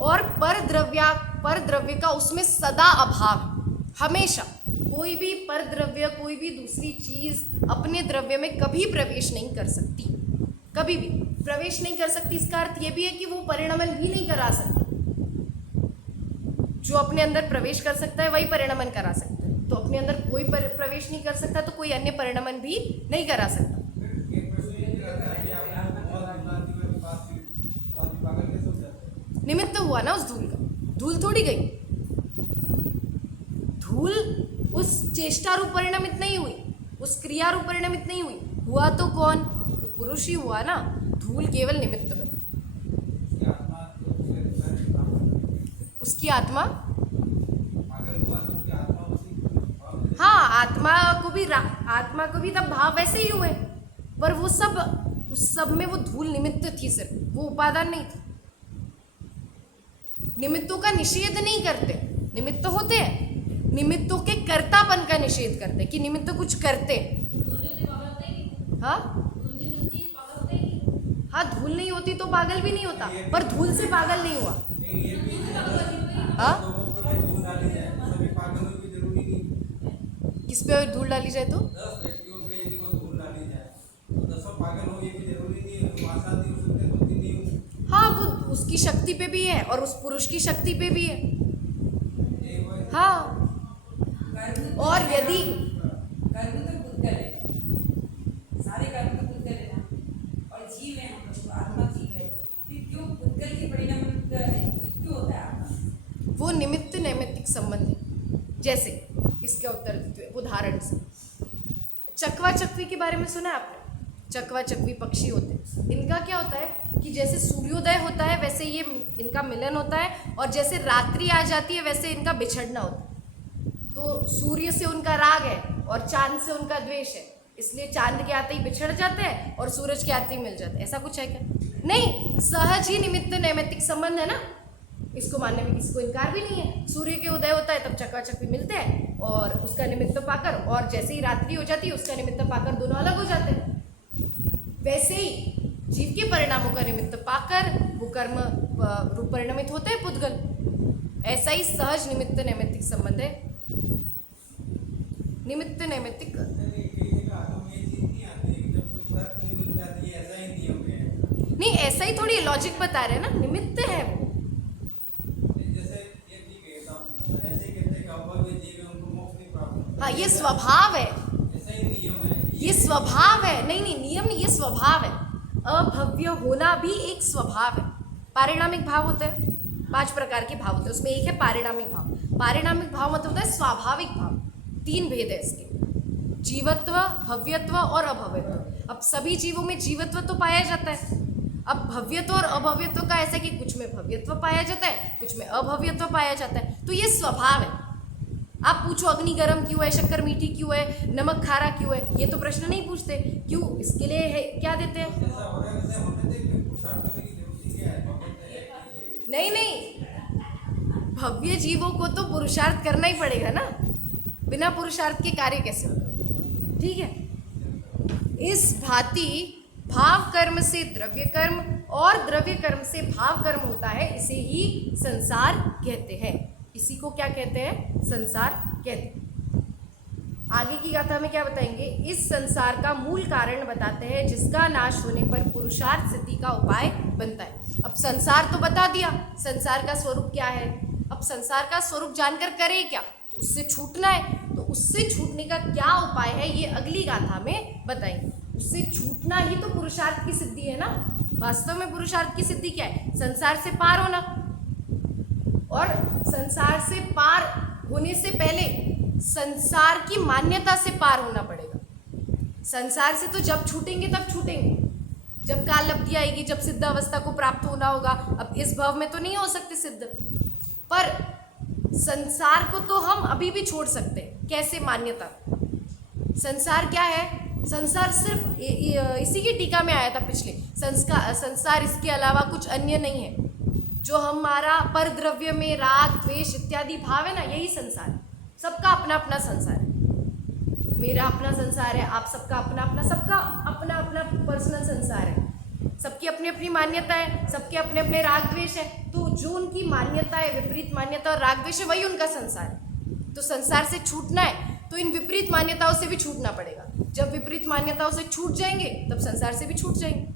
और पर द्रव्य का उसमें सदा अभाव है। हमेशा कोई भी पर द्रव्य, कोई भी दूसरी चीज अपने द्रव्य में कभी प्रवेश नहीं कर सकती, कभी भी प्रवेश नहीं कर सकती। इसका अर्थ ये भी है कि वो परिणमन भी नहीं करा सकती। जो अपने अंदर प्रवेश कर सकता है वही परिणमन करा सकता है, तो अपने अंदर कोई प्रवेश नहीं कर सकता तो कोई अन्य परिणमन भी नहीं करा सकता। निमित्त हुआ ना उस धूल का, धूल थोड़ी गई, धूल उस चेष्टा रूप परिणमित नहीं हुई, उस क्रिया रूप परिणमित नहीं हुई, हुआ तो कौन, वो पुरुष ही हुआ ना, धूल केवल निमित्त बनी। उसकी आत्मा, हाँ आत्मा को भी तब भाव वैसे ही हुए, पर वो सब उस सब में वो धूल निमित्त थी, सिर्फ वो उपादान नहीं था। निमित्तों का निषेध नहीं करते, निमित्त होते हैं, निमित्तों के कर्तापन का निषेध करते कि निमित्त कुछ करते। हाँ हाँ, धूल नहीं होती तो पागल भी नहीं होता, पर धूल से पागल नहीं हुआ। हाँ, किस पे धूल डाली जाए तो 10 व्यक्तियों पे यदि वो धूल डाली जाए तो 10 पागल हो, ये भी जरूरी नहीं है, तो आसानी हो सकते हैं, होती नहीं हो। हाँ, वो उसकी शक्ति पे भी है और उस पुरुष की शक्ति पे भी है। हाँ, और यदि कर्म तो पुद्गल है, सारे कर्म तो पुद्गल है ना, और जीव है, हम लोग आत्मा जीव है, फिर क्यों पुद्गल के परिणाम क्यों होता है आत्मा? वो निमित्त नैमित्तिक संबंध है। जैसे इसका उत्तर देते हुए उदाहरण से, चकवा चकवी के बारे में सुना है आपने? चकवा चकवी पक्षी होते हैं, इनका क्या होता है कि जैसे सूर्योदय होता है वैसे ये इनका मिलन होता है, और जैसे रात्रि आ जाती है वैसे इनका बिछड़ना होता है। तो सूर्य से उनका राग है और चांद से उनका द्वेष है, इसलिए चांद के आते ही बिछड़ जाते हैं और सूरज के आते ही मिल जाते हैं। ऐसा कुछ है क्या? नहीं, सहज ही निमित्त नैमित्तिक संबंध है ना, इसको मानने में किसी को इनकार भी नहीं है। सूर्य के उदय होता है तब चकवा चकवी मिलते हैं और उसका निमित्त पाकर, और जैसे ही रात्रि हो जाती है उसका निमित्त पाकर दोनों अलग हो जाते हैं। वैसे ही जीव के परिणामों का निमित्त पाकर वो कर्म रूप परिणमित होते हैं पुद्गल। ऐसा ही सहज निमित्त नैमित्तिक संबंध है। निमित्त नैमित्तिक नहीं, ऐसा ही थोड़ी लॉजिक बता रहे हैं ना, निमित्त है वो। हाँ, ये स्वभाव है, ये स्वभाव है। नहीं नहीं, नियम नहीं, ये स्वभाव है। अभव्य होना भी एक स्वभाव है। पारिणामिक भाव होते हैं, 5 प्रकार के भाव होते हैं, उसमें एक है पारिणामिक भाव। पारिणामिक भाव मतलब होता है स्वाभाविक भाव। 3 भेद है इसके, जीवत्व, भव्यत्व और अभव्यत्व। अब सभी जीवों में जीवत्व तो पाया जाता है, अब भव्यत्व और अभव्यत्व का ऐसा कि कुछ में भव्यत्व पाया जाता है, कुछ में अभव्यत्व पाया जाता है, तो ये स्वभाव है। आप पूछो अग्नि गर्म क्यों है, शक्कर मीठी क्यों है, नमक खारा क्यों है, ये तो प्रश्न नहीं पूछते। क्यों? इसके लिए है, क्या देते हैं? नहीं नहीं, भव्य जीवों को तो पुरुषार्थ करना ही पड़ेगा ना, बिना पुरुषार्थ के कार्य कैसे होगा? ठीक है। इस भांति भाव कर्म से द्रव्य कर्म और द्रव्य कर्म से भाव कर्म होता है, इसे ही संसार कहते हैं। इसी को क्या कहते हैं? संसार कहते हैं। आगे की गाथा में क्या बताएंगे? इस संसार का मूल कारण बताते हैं, जिसका नाश होने पर पुरुषार्थ सिद्धि का उपाय बनता है। अब संसार तो बता दिया, संसार का स्वरूप क्या है। अब संसार का स्वरूप जानकर करे क्या? तो उससे छूटना है, तो उससे छूटने का क्या उपाय है ये अगली गाथा में बताएंगे। उससे छूटना ही तो पुरुषार्थ की सिद्धि है ना। वास्तव में पुरुषार्थ की सिद्धि क्या है? संसार से पार होना, और संसार से पार होने से पहले संसार की मान्यता से पार होना पड़ेगा। संसार से तो जब छूटेंगे तब छूटेंगे, जब काल लब्धि आएगी, जब सिद्ध अवस्था को प्राप्त होना होगा। अब इस भव में तो नहीं हो सकते सिद्ध, पर संसार को तो हम अभी भी छोड़ सकते हैं। कैसे? मान्यता। संसार क्या है? संसार सिर्फ इसी की टीका में आया था पिछले, संसार इसके अलावा कुछ अन्य नहीं है। जो हमारा पर द्रव्य में राग द्वेष इत्यादि भाव है ना, यही संसार है। सबका अपना अपना संसार है, मेरा अपना संसार है, आप सबका अपना अपना, सबका अपना अपना पर्सनल संसार है, सबकी अपनी अपनी मान्यता है, सबके अपने अपने राग द्वेष है। तो जो उनकी मान्यता है, विपरीत मान्यता और राग द्वेष है, वही उनका संसार है। तो संसार से छूटना है तो इन विपरीत मान्यताओं से भी छूटना पड़ेगा। जब विपरीत मान्यताओं से छूट जाएंगे तब संसार से भी छूट जाएंगे।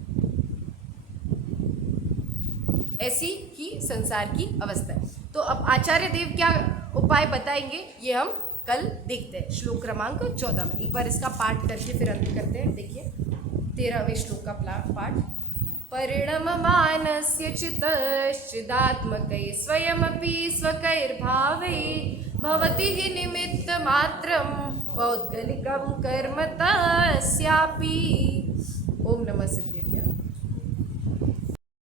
ऐसी ही संसार की अवस्था है। तो अब आचार्य देव क्या उपाय बताएंगे ये हम कल देखते हैं श्लोक क्रमांक 14 में। एक बार इसका पाठ करके फिर अंत करते हैं। देखिए 13वें श्लोक का पाठ। परिणममानस्य चित्तश्चिदात्मकै स्वयमपि स्वकैर्भावै भवति हि निमित्तमात्रं पौद्गलिकं कर्म तस्यापि। ओम नमः सिद्धेभ्यः।